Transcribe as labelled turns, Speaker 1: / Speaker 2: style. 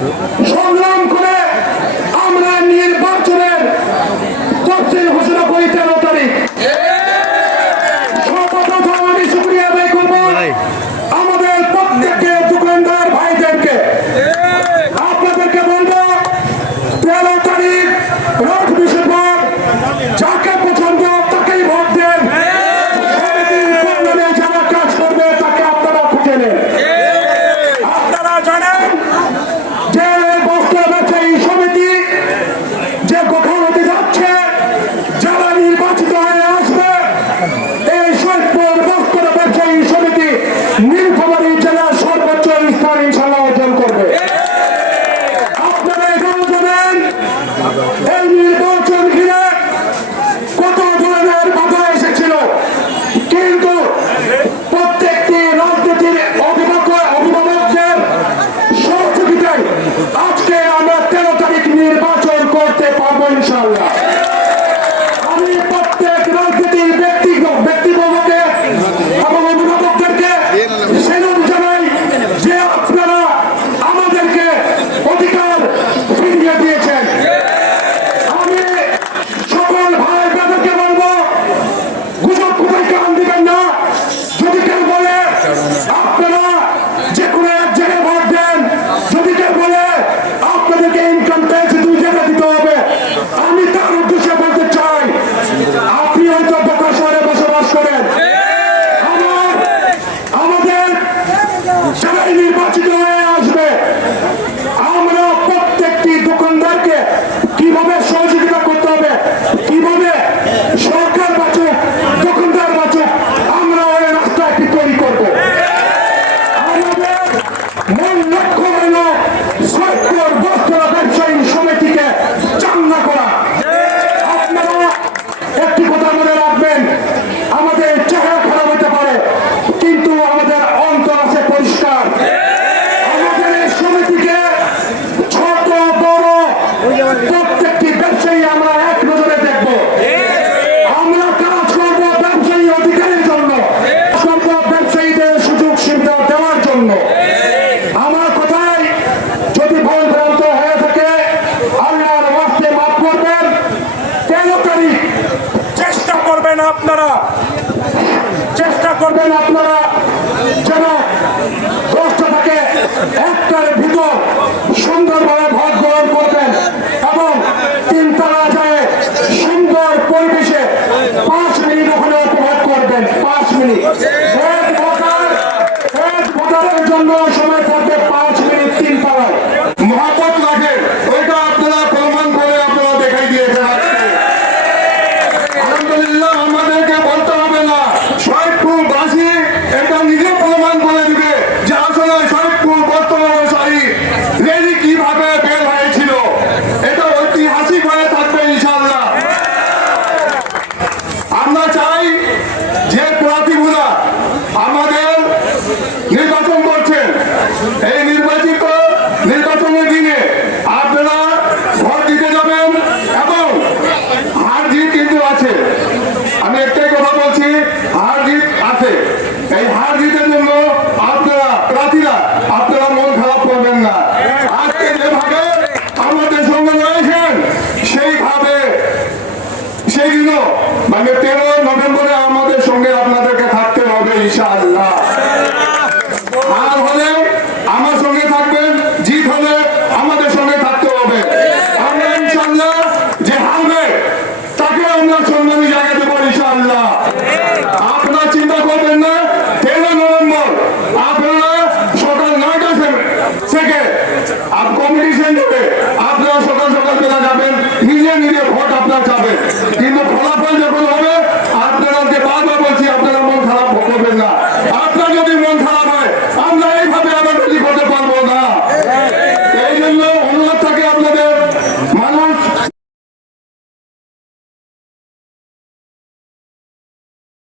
Speaker 1: Yeah. করতে পারব ইনশাল্লাহ সত্তর বস্ত্র ব্যবসায়ী সমিতিকে চাঙ্গা করা। আপনারা একটি কথা মনে রাখবেন, আমাদের চেহারা খারাপ হতে পারে, কিন্তু আমাদের অন্তর আছে পরিষ্কার। আমাদের এই সমিতিকে ছোট, বড় প্রত্যেকটি ব্যবসায়ী আমরা এক নজরে দেখব। আমরা কাজ করব ব্যবসায়ী অধিকারের জন্য সর্ব ব্যবসায়ীদের সুযোগ সুবিধা দেওয়ার জন্য। করবেন আপনারা। চেষ্টা করবেন আপনারা যেন রাষ্ট্রটাকে একটার ভিতর সুন্দরভাবে ভাগ গ্রহণ করবেন এবং তিনতলা যায় সুন্দর পরিবেশে পাঁচ মিনিট ওখানে অপরাধ করবেন, পাঁচ মিনিট। জন্য সময় থাকবে পাঁচ Amen. যাবে কিন্তু ফলাফল